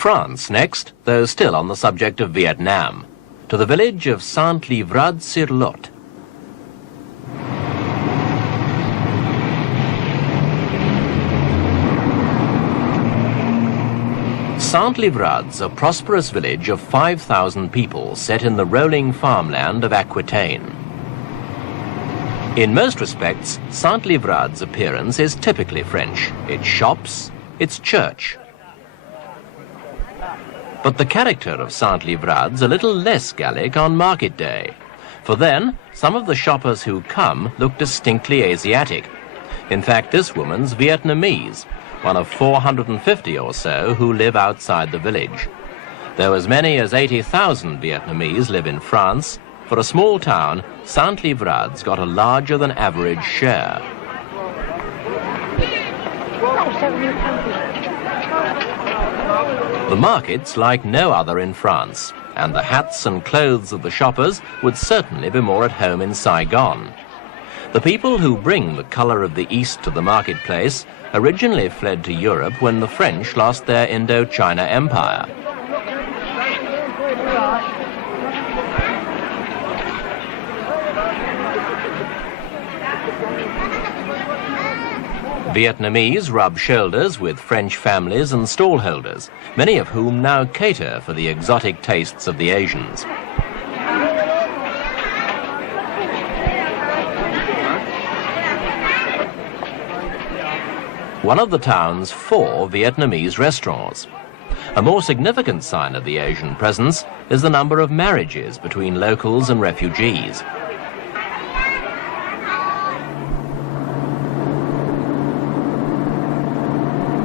France next, though still on the subject of Vietnam, to the village of Saint-Livrade-sur-Lot. Saint-Livrades, a prosperous village of 5,000 people set in the rolling farmland of Aquitaine. In most respects, Saint-Livrades' appearance is typically French. Its shops, its church. But the character of Saint-Livrades a little less Gallic on market day. For then, some of the shoppers who come look distinctly Asiatic. In fact, this woman's Vietnamese, one of 450 or so who live outside the village. Though as many as 80,000 Vietnamese live in France, for a small town, Saint-Livrades got a larger than average share. The market's like no other in France, and the hats and clothes of the shoppers would certainly be more at home in Saigon. The people who bring the colour of the East to the marketplace originally fled to Europe when the French lost their Indochina Empire. Vietnamese rub shoulders with French families and stallholders, many of whom now cater for the exotic tastes of the Asians. One of the town's 4 Vietnamese restaurants. A more significant sign of the Asian presence is the number of marriages between locals and refugees.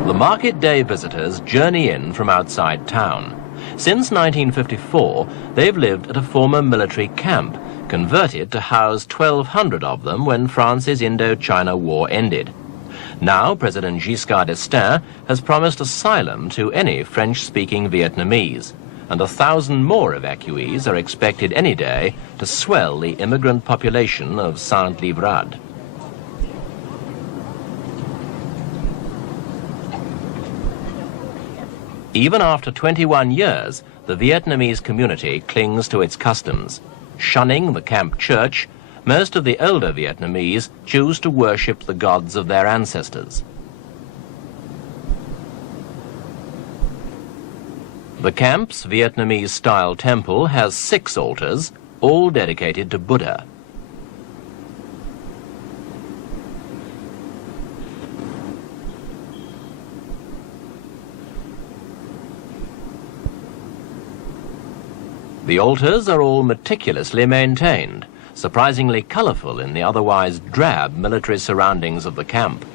The market day visitors journey in from outside town. Since 1954, they've lived at a former military camp, converted to house 1,200 of them when France's Indochina War ended. Now, President Giscard d'Estaing has promised asylum to any French-speaking Vietnamese, and 1,000 more evacuees are expected any day to swell the immigrant population of Saint-Livrades. Even after 21 years, the Vietnamese community clings to its customs. Shunning the camp church, most of the older Vietnamese choose to worship the gods of their ancestors. The camp's Vietnamese-style temple has 6 altars, all dedicated to Buddha. The altars are all meticulously maintained, surprisingly colourful in the otherwise drab military surroundings of the camp.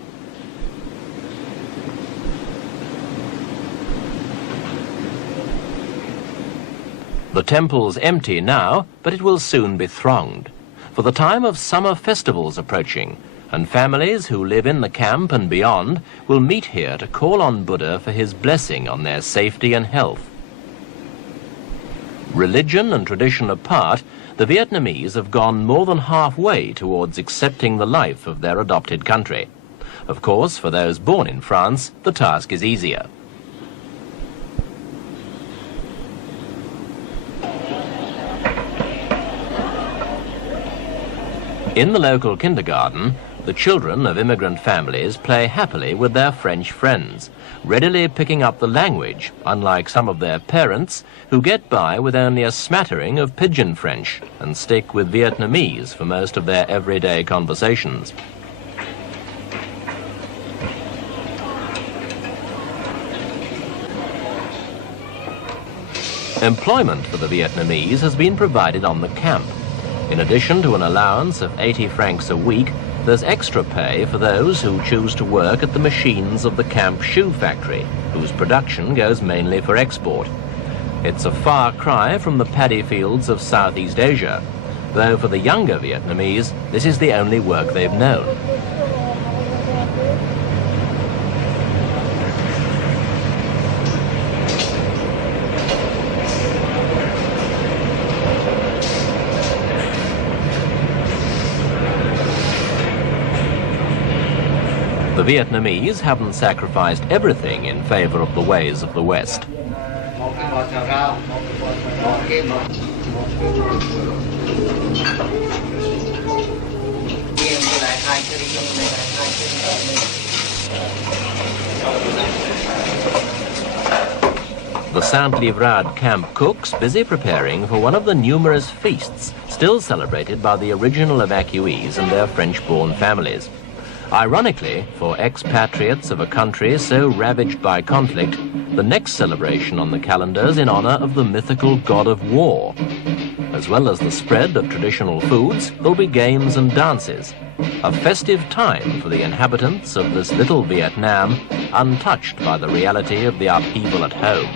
The temple's empty now, but it will soon be thronged, for the time of summer festivals approaching, and families who live in the camp and beyond will meet here to call on Buddha for his blessing on their safety and health. Religion and tradition apart, the Vietnamese have gone more than halfway towards accepting the life of their adopted country. Of course, for those born in France, the task is easier. In the local kindergarten, the children of immigrant families play happily with their French friends, readily picking up the language, unlike some of their parents who get by with only a smattering of pidgin French and stick with Vietnamese for most of their everyday conversations. Employment for the Vietnamese has been provided on the camp. In addition to an allowance of 80 francs a week, there's extra pay for those who choose to work at the machines of the camp shoe factory, whose production goes mainly for export. It's a far cry from the paddy fields of Southeast Asia, though for the younger Vietnamese, this is the only work they've known. The Vietnamese haven't sacrificed everything in favor of the ways of the West. The Saint-Livrade camp cooks busy preparing for one of the numerous feasts still celebrated by the original evacuees and their French-born families. Ironically, for expatriates of a country so ravaged by conflict, the next celebration on the calendar is in honor of the mythical god of war. As well as the spread of traditional foods, there'll be games and dances. A festive time for the inhabitants of this little Vietnam, untouched by the reality of the upheaval at home.